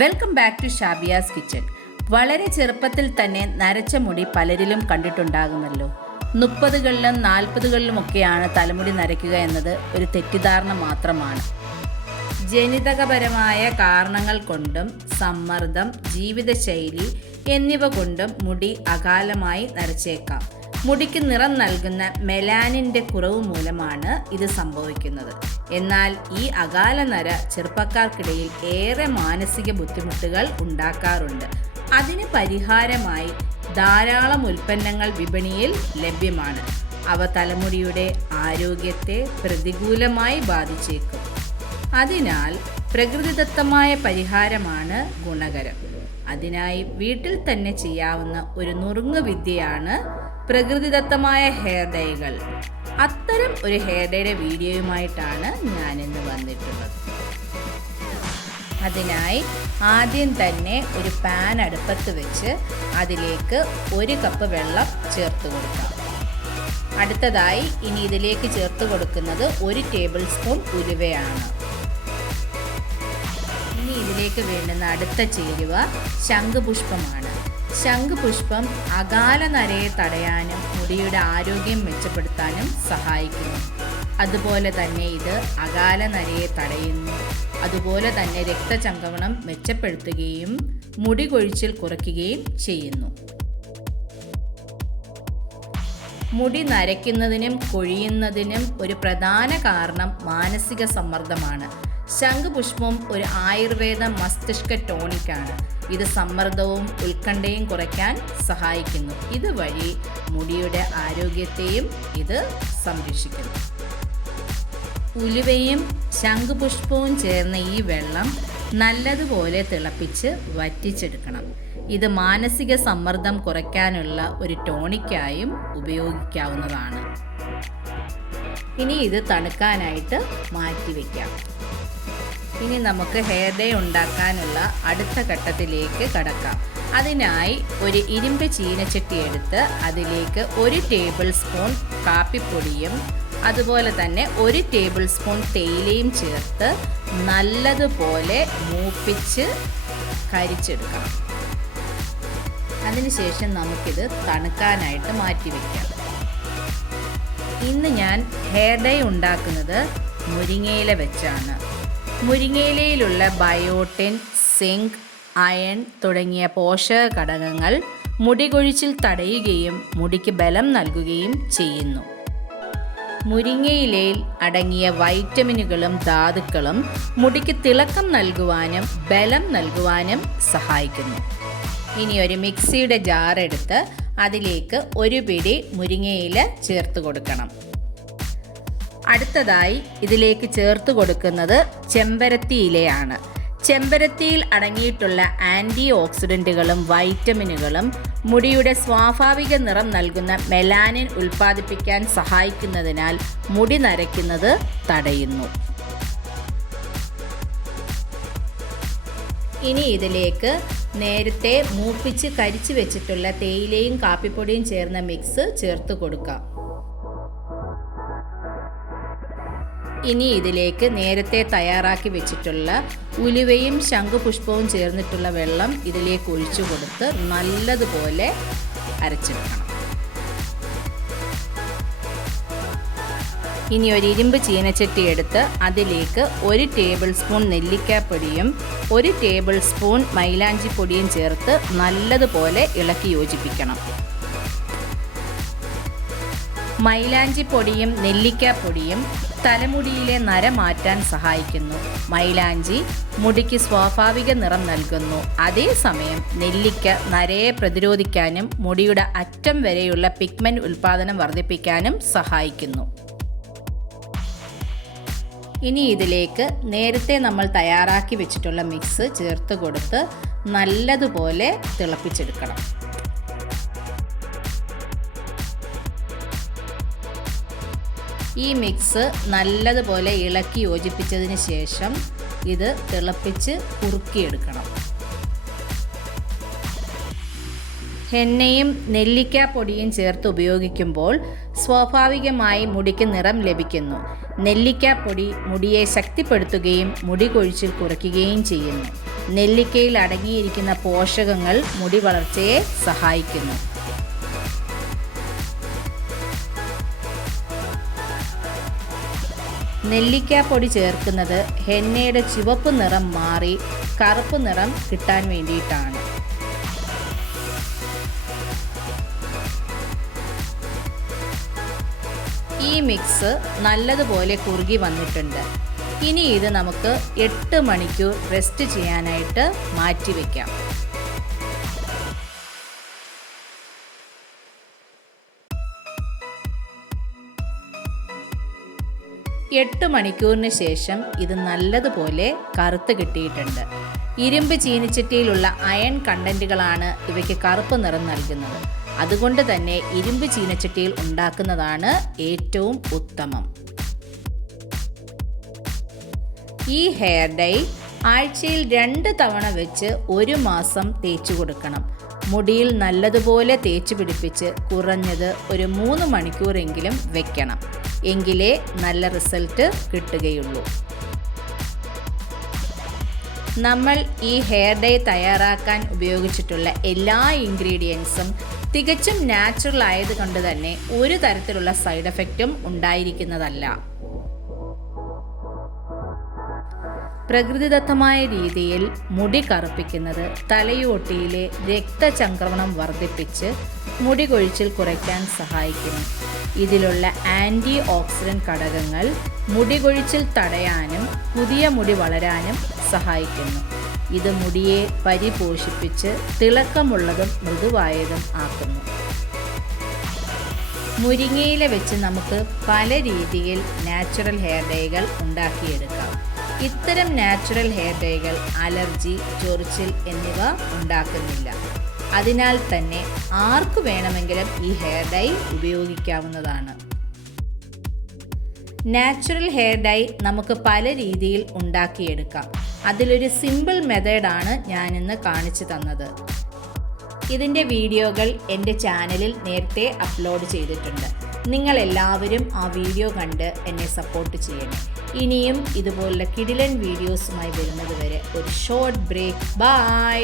Welcome back to Shabiya's kitchen വളരെ ചെറുപ്പത്തിൽ തന്നെ നരച്ച മുടി പലരിലും കണ്ടിട്ടുണ്ടാകുമല്ലോ. മുപ്പതുകളിലും നാൽപ്പതുകളിലുമൊക്കെയാണ് തലമുടി നരയ്ക്കുക എന്നത് ഒരു തെറ്റിദ്ധാരണ മാത്രമാണ്. ജനിതകപരമായ കാരണങ്ങൾ കൊണ്ടും സമ്മർദ്ദം ജീവിതശൈലി എന്നിവ കൊണ്ടും മുടി അകാലമായി നരച്ചേക്കാം. മുടിക്ക് നിറം നൽകുന്ന മെലാനിന്റെ കുറവ് മൂലമാണ് ഇത് സംഭവിക്കുന്നത്. എന്നാൽ ഈ അകാല നര ചെറുപ്പക്കാർക്കിടയിൽ ഏറെ മാനസിക ബുദ്ധിമുട്ടുകൾ ഉണ്ടാക്കാറുണ്ട്. അതിന് പരിഹാരമായി ധാരാളം ഉൽപ്പന്നങ്ങൾ വിപണിയിൽ ലഭ്യമാണ്. അവ തലമുടിയുടെ ആരോഗ്യത്തെ പ്രതികൂലമായി ബാധിച്ചേക്കും. അതിനാൽ പ്രകൃതിദത്തമായ പരിഹാരമാണ് ഗുണകരം. അതിനായി വീട്ടിൽ തന്നെ ചെയ്യാവുന്ന ഒരു നുറുങ്ങു വിദ്യയാണ് പ്രകൃതിദത്തമായ ഹെയർ ഡൈകൾ അത്തരം ഒരു ഹെയർ ഡൈയുടെ വീഡിയോയുമായിട്ടാണ് ഞാൻ ഇന്ന് വന്നിട്ടുള്ളത്. അതിനായി ആദ്യം തന്നെ ഒരു പാൻ അടുപ്പത്ത് വെച്ച് അതിലേക്ക് ഒരു കപ്പ് വെള്ളം ചേർത്ത് കൊടുക്കാം. അടുത്തതായി ഇനി ഇതിലേക്ക് ചേർത്ത് കൊടുക്കുന്നത് ഒരു ടേബിൾ സ്പൂൺ ഉലുവയാണ്. ഇനി ഇതിലേക്ക് വേണ്ടുന്ന അടുത്ത ചേരുവ ശംഖുപുഷ്പമാണ്. ശംഖുപുഷ്പം അകാല നരയെ തടയാനും മുടിയുടെ ആരോഗ്യം മെച്ചപ്പെടുത്താനും സഹായിക്കുന്നു. അതുപോലെ തന്നെ ഇത് അകാല നരയെ തടയുന്നു. അതുപോലെ തന്നെ രക്തചംക്രമണം മെച്ചപ്പെടുത്തുകയും മുടി കൊഴിച്ചിൽ കുറയ്ക്കുകയും ചെയ്യുന്നു. മുടി നരയ്ക്കുന്നതിനും കൊഴിയുന്നതിനും ഒരു പ്രധാന കാരണം മാനസിക സമ്മർദ്ദമാണ്. ശംഖുപുഷ്പം ഒരു ആയുർവേദ മസ്തിഷ്ക ടോണിക്കാണ്. ഇത് സമ്മർദ്ദവും ഉത്കണ്ഠയും കുറയ്ക്കാൻ സഹായിക്കുന്നു. ഇതുവഴി മുടിയുടെ ആരോഗ്യത്തെയും ഇത് സംരക്ഷിക്കുന്നു. ഉലുവയും ശംഖുപുഷ്പവും ചേർന്ന ഈ വെള്ളം നല്ലതുപോലെ തിളപ്പിച്ച് വറ്റിച്ചെടുക്കണം. ഇത് മാനസിക സമ്മർദ്ദം കുറയ്ക്കാനുള്ള ഒരു ടോണിക്കായും ഉപയോഗിക്കാവുന്നതാണ്. ഇനി ഇത് തണുക്കാനായിട്ട് മാറ്റി വയ്ക്കാം ഇനി നമുക്ക് ഹെയർ ഡേ ഉണ്ടാക്കാനുള്ള അടുത്ത ഘട്ടത്തിലേക്ക് കടക്കാം. അതിനായി ഒരു ഇരുമ്പ് ചീനച്ചട്ടി എടുത്ത് അതിലേക്ക് ഒരു ടേബിൾ സ്പൂൺ കാപ്പിപ്പൊടിയും അതുപോലെ തന്നെ ഒരു ടേബിൾ സ്പൂൺ തേയിലയും ചേർത്ത് നല്ലതുപോലെ മൂപ്പിച്ച് കരിച്ചെടുക്കണം അതിനുശേഷം നമുക്കിത് തണുക്കാനായിട്ട് മാറ്റി വയ്ക്കാം ഇന്ന് ഞാൻ ഹെയർ ഡൈ ഉണ്ടാക്കുന്നത് മുരിങ്ങയില വെച്ചാണ്. മുരിങ്ങയിലയിലുള്ള ബയോട്ടിൻ സിങ്ക് അയൺ തുടങ്ങിയ പോഷക ഘടകങ്ങൾ മുടി കൊഴിച്ചിൽ തടയുകയും മുടിക്ക് ബലം നൽകുകയും ചെയ്യുന്നു. മുരിങ്ങയിലയിൽ അടങ്ങിയ വൈറ്റമിനുകളും ധാതുക്കളും മുടിക്ക് തിളക്കം നൽകുവാനും ബലം നൽകുവാനും സഹായിക്കുന്നു. ഇനി ഒരു മിക്സിയുടെ ജാർ എടുത്ത് അതിലേക്ക് ഒരു പിടി മുരിങ്ങയില ചേർത്ത് കൊടുക്കണം. അടുത്തതായി ഇതിലേക്ക് ചേർത്ത് കൊടുക്കുന്നത് ചെമ്പരത്തി ഇലയാണ് ചെമ്പരത്തിയിൽ അടങ്ങിയിട്ടുള്ള ആന്റി ഓക്സിഡന്റുകളും വൈറ്റമിനുകളും മുടിയുടെ സ്വാഭാവിക നിറം നൽകുന്ന മെലാനിൻ ഉൽപ്പാദിപ്പിക്കാൻ സഹായിക്കുന്നതിനാൽ മുടി നരയ്ക്കുന്നത് തടയുന്നു. ഇനി ഇതിലേക്ക് നേരത്തെ മൂപ്പിച്ച് കരിച്ചു വെച്ചിട്ടുള്ള തേയിലയും കാപ്പിപ്പൊടിയും ചേർന്ന മിക്സ് ചേർത്ത് കൊടുക്കാം. ഇനി ഇതിലേക്ക് നേരത്തെ തയ്യാറാക്കി വെച്ചിട്ടുള്ള ഉലുവയും ശംഖുപുഷ്പവും ചേർന്നിട്ടുള്ള വെള്ളം ഇതിലേക്ക് ഒഴിച്ചു കൊടുത്ത് നല്ലതുപോലെ അരച്ചെടുക്കണം. ഇനി ഒരു ഇരുമ്പ് ചീനച്ചട്ടി എടുത്ത് അതിലേക്ക് ഒരു ടേബിൾ സ്പൂൺ നെല്ലിക്കാപ്പൊടിയും ഒരു ടേബിൾ സ്പൂൺ മൈലാഞ്ചി പൊടിയും ചേർത്ത് നല്ലതുപോലെ ഇളക്കി യോജിപ്പിക്കണം. മൈലാഞ്ചിപ്പൊടിയും നെല്ലിക്കാപ്പൊടിയും തലമുടിയിലെ നര മാറ്റാൻ സഹായിക്കുന്നു. മൈലാഞ്ചി മുടിക്ക് സ്വാഭാവിക നിറം നൽകുന്നു. അതേസമയം നെല്ലിക്ക നരയെ പ്രതിരോധിക്കാനും മുടിയുടെ അറ്റം വരെയുള്ള പിഗ്മെന്റ് ഉൽപാദനം വർദ്ധിപ്പിക്കാനും സഹായിക്കുന്നു. ഇനി ഇതിലേക്ക് നേരത്തെ നമ്മൾ തയ്യാറാക്കി വെച്ചിട്ടുള്ള മിക്സ് ചേർത്ത് കൊടുത്ത് നല്ലതുപോലെ തിളപ്പിച്ചെടുക്കണം. ഈ മിക്സ് നല്ലതുപോലെ ഇളക്കി യോജിപ്പിച്ചതിന് ശേഷം ഇത് തിളപ്പിച്ച് കുറുക്കിയെടുക്കണം. എണ്ണയും നെല്ലിക്കാപ്പൊടിയും ചേർത്ത് ഉപയോഗിക്കുമ്പോൾ സ്വാഭാവികമായി മുടിക്ക് നിറം ലഭിക്കുന്നു. നെല്ലിക്കാപ്പൊടി മുടിയെ ശക്തിപ്പെടുത്തുകയും മുടി കൊഴിച്ചിൽ കുറയ്ക്കുകയും ചെയ്യുന്നു. നെല്ലിക്കയിൽ അടങ്ങിയിരിക്കുന്ന പോഷകങ്ങൾ മുടി വളർച്ചയെ സഹായിക്കുന്നു. നെല്ലിക്ക പൊടി ചേർക്കുന്നത് ഹെന്നയുടെ ചുവപ്പ് നിറം മാറി കറുപ്പ് നിറം കിട്ടാൻ വേണ്ടിയിട്ടാണ്. ഈ മിക്സ് നല്ലതുപോലെ കുറുകി വന്നിട്ടുണ്ട്. ഇനി ഇത് നമുക്ക് എട്ട് മണിക്കൂർ റെസ്റ്റ് ചെയ്യാനായിട്ട് മാറ്റി വയ്ക്കാം എട്ട് മണിക്കൂറിന് ശേഷം ഇത് നല്ലതുപോലെ കറുത്ത് കിട്ടിയിട്ടുണ്ട്. ഇരുമ്പ് ചീനിച്ചട്ടിയിലുള്ള അയൺ കണ്ടന്റുകളാണ് ഇവയ്ക്ക് കറുപ്പ് നിറം നൽകുന്നത്. അതുകൊണ്ട് തന്നെ ഇരുമ്പ് ചീനച്ചട്ടിയിൽ ഉണ്ടാക്കുന്നതാണ് ഏറ്റവും ഉത്തമം. ഈ ഹെയർ ഡൈ ആഴ്ചയിൽ രണ്ട് തവണ വെച്ച് ഒരു മാസം തേച്ചു കൊടുക്കണം. മുടിയിൽ നല്ലതുപോലെ തേച്ച് പിടിപ്പിച്ച് കുറഞ്ഞത് ഒരു മൂന്ന് മണിക്കൂറെങ്കിലും വെക്കണം. എങ്കിലേ നല്ല റിസൾട്ട് കിട്ടുകയുള്ളൂ. നമ്മൾ ഈ ഹെയർ ഡേ തയ്യാറാക്കാൻ ഉപയോഗിച്ചിട്ടുള്ള എല്ലാ ഇൻഗ്രീഡിയൻസും തികച്ചും നാച്ചുറൽ ആയതുകൊണ്ട് തന്നെ ഒരു തരത്തിലുള്ള സൈഡ് എഫക്റ്റും ഉണ്ടായിരിക്കുന്നതല്ല. പ്രകൃതിദത്തമായ രീതിയിൽ മുടി കറുപ്പിക്കുന്നത് തലയോട്ടിയിലെ രക്തചംക്രമണം വർദ്ധിപ്പിച്ച് മുടി കൊഴിച്ചിൽ കുറയ്ക്കാൻ സഹായിക്കുന്നു. ഇതിലുള്ള ആന്റി ഓക്സിഡന്റ് ഘടകങ്ങൾ മുടി കൊഴിച്ചിൽ തടയാനും പുതിയ മുടി വളരാനും സഹായിക്കുന്നു. ഇത് മുടിയെ പരിപോഷിപ്പിച്ച് തിളക്കമുള്ളതും മൃദുവായതും ആക്കുന്നു. മുരിങ്ങയില വെച്ച് നമുക്ക് പല രീതിയിൽ നാച്ചുറൽ ഹെയർ ഡൈകൾ ഉണ്ടാക്കിയെടുക്കാം. ഇത്തരം നാച്ചുറൽ ഹെയർ ഡൈകൾ അലർജി ചൊറിച്ചിൽ എന്നിവ ഉണ്ടാക്കുന്നില്ല. അതിനാൽ തന്നെ ആർക്ക് വേണമെങ്കിലും ഈ ഹെയർ ഡൈ ഉപയോഗിക്കാവുന്നതാണ്. നാച്ചുറൽ ഹെയർ ഡൈ നമുക്ക് പല രീതിയിൽ ഉണ്ടാക്കിയെടുക്കാം. അതിലൊരു സിമ്പിൾ മെത്തേഡാണ് ഞാനിന്ന് കാണിച്ചു തന്നത്. ഇതിന്റെ വീഡിയോകൾ എന്റെ ചാനലിൽ നേരത്തെ അപ്ലോഡ് ചെയ്തിട്ടുണ്ട്. നിങ്ങൾ എല്ലാവരും ആ വീഡിയോ കണ്ട് എന്നെ സപ്പോർട്ട് ചെയ്യണം. ഇനിയും ഇതുപോലുള്ള കിടിലൻ വീഡിയോസുമായി വരുന്നത് വരെ ഒരു ഷോർട്ട് ബ്രേക്ക് ബൈ